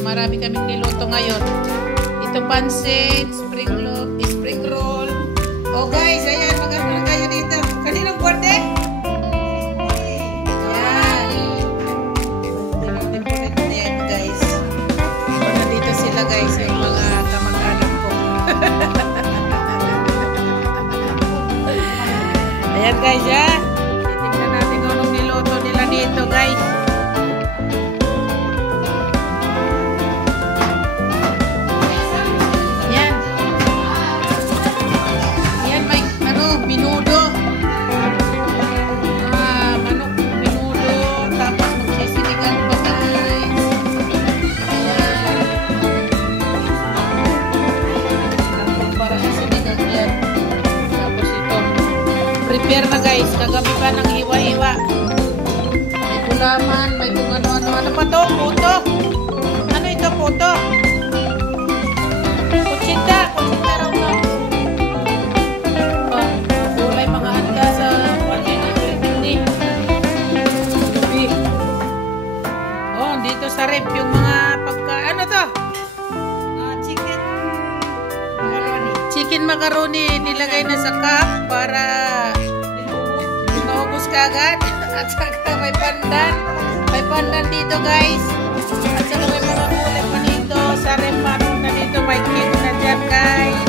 marami kaming niluto ngayon. Ito pansit, spring roll. Oh guys, ayan, mag-ano kayo dito. Kaninong birthday? Ayan guys. Nandito sila guys, yung mga kamag-anak ko. Ayan guys, ya. Titignan natin kung anong niluto nila dito guys. Prepare na guys, kagabi pa ng hiwa-hiwa. May gulaman, may kung ano-ano. Ano pa to? Puto? Ano ito puto? Kutsita. Kutsita raw na. Gulay mga handa sa hindi. Lubi. Oh, dito sa rep yung mga pagka... Ano to? Chicken macaroni nilagay na sa cup para maubos kagad. At saka may pandan. May pandan dito guys. At saka may mga kulay pa dito. Sa remarong na dito may cake na dyan guys.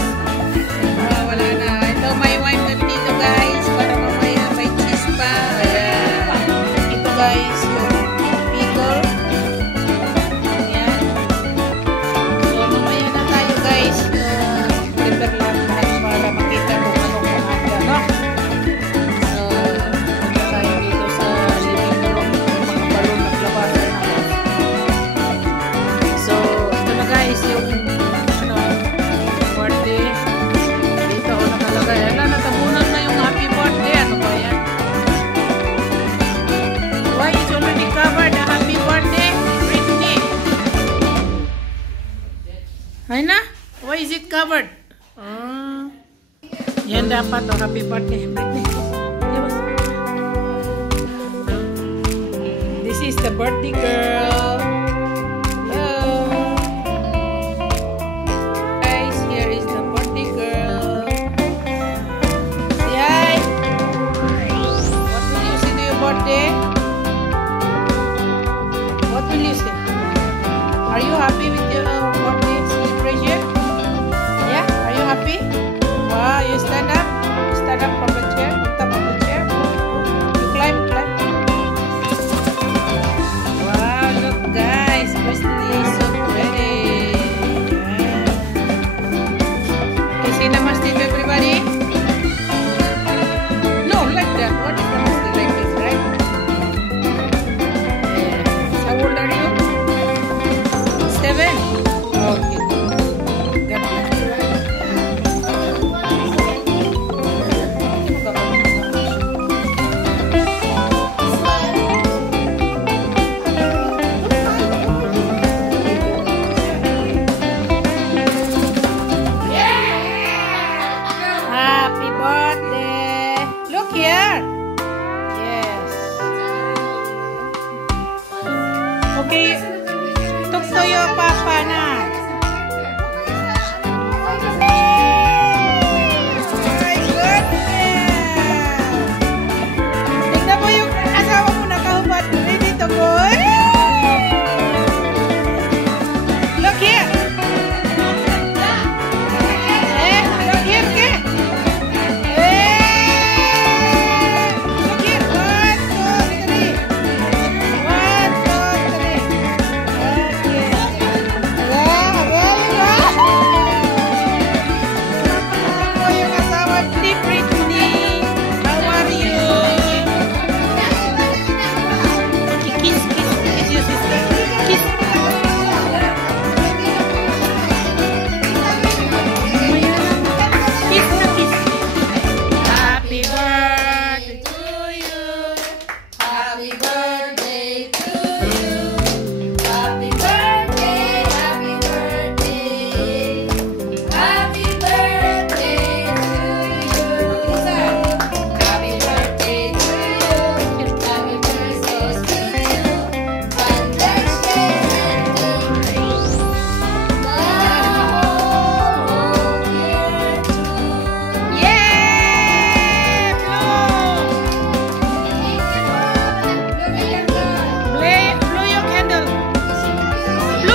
Wala na. Ito may wine na dito guys. Para mamaya may cheese pa. Ayan. Ito guys yung pickle. Ayan. So mamaya na tayo guys. Prepare lang para makita kung anong panganda, no? So, punta tayo dito sa living room. Mga balon naglabasan ako. So, ito na guys, yung birthday. Dito ako nakalagay. Ala, natabunan na yung happy birthday. Ano ba yan? Why is already covered the happy birthday? Britney. Ay na? Why is it covered? Yan dapat o happy birthday Britney. This is the birthday girl. Hello guys, here is the birthday girl. Say hi. What will you say to your birthday? What will you say? Are you happy with your birthday celebration? Yeah, are you happy? Wow, you stand up. You stand up from the chair. On top of the chair. You climb. Wow, look guys. Britney is so pretty. Okay, say namaste to everybody. No, like that. What is namaste? Like this, right? Yes. How old are you? 7? Okay. Happy birthday! Look here! Yes. Okay, talk to your papa na. My goodness! Tignan mo yung asawa mo nakahubad. Ready to go? Look here! Look here, okay? Look here. 1, 2, 3. 1, 2, 3. Okay.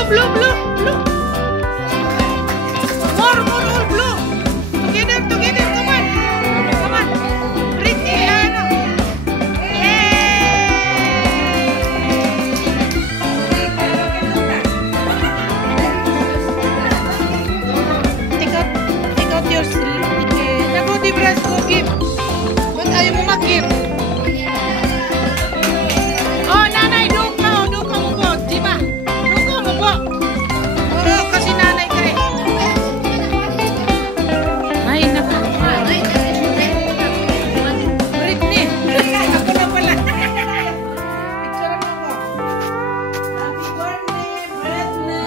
blue, blue, blue. More, all blue. Together, come on. Come on. Pretty, ano. Take out your sleeve. Naku, di brush ko, give. Ba't ayaw mo mag-give? Oh, nanay, doon ka mo po. Di ba? Doon ka mo po. Oo, kasi nanay ka rin. Ay, naku. Britney. Ako na pala. Picture mo ko. Happy birthday, Britney.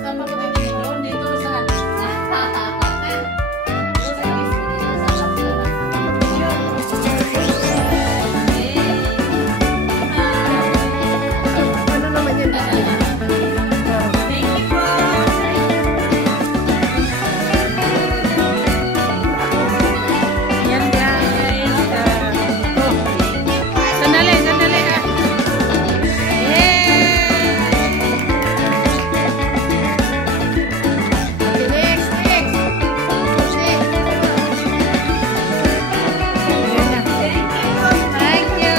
Tama ko tayo doon dito sa Ano naman yan? yan guys. Oh. Sandali. Next. Thank you.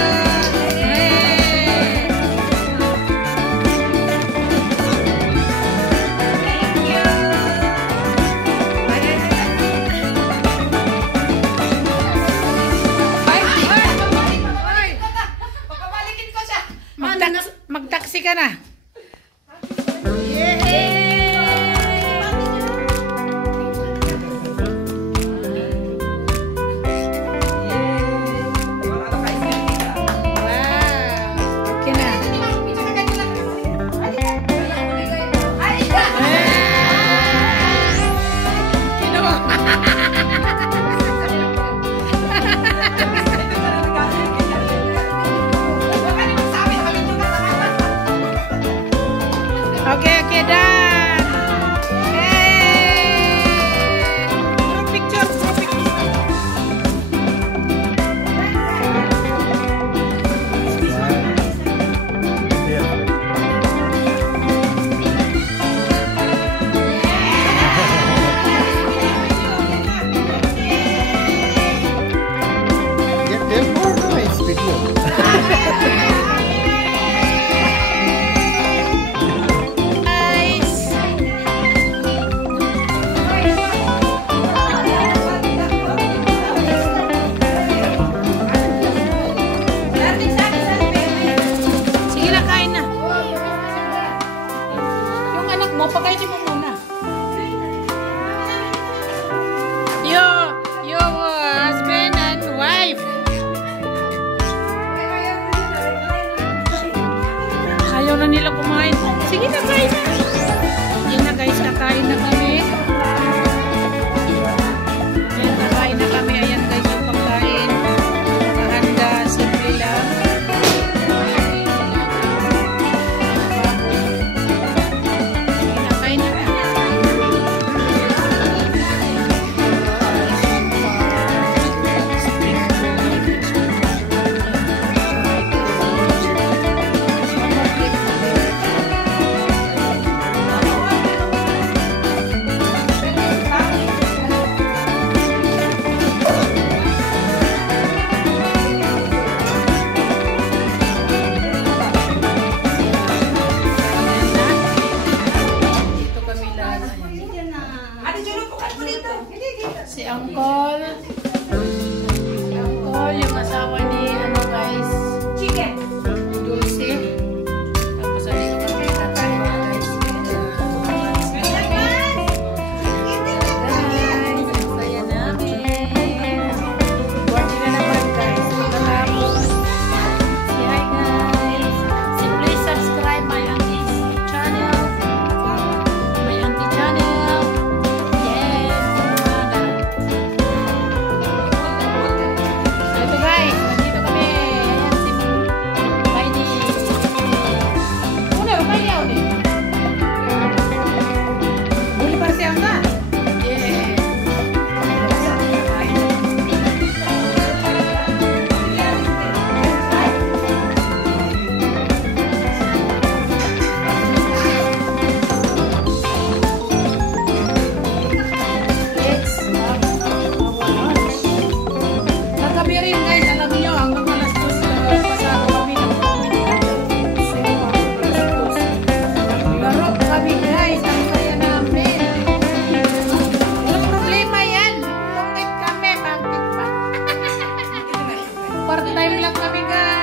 Magtaksi ka na. Wow. Okay na. Okay, done. Hey. Draw picture. There's more noise video. Nice. Sige na, kain na. Yung anak mo, pakainin mo muna. Your husband and wife. Ayaw na nila kumain. Sige na, kain na. Yan na guys, kakain na kami. Yan, kakain na kami. Ayan guys, yung pagkain. Nakahanda, simple lang. Sige na, kain na. lang kami guys.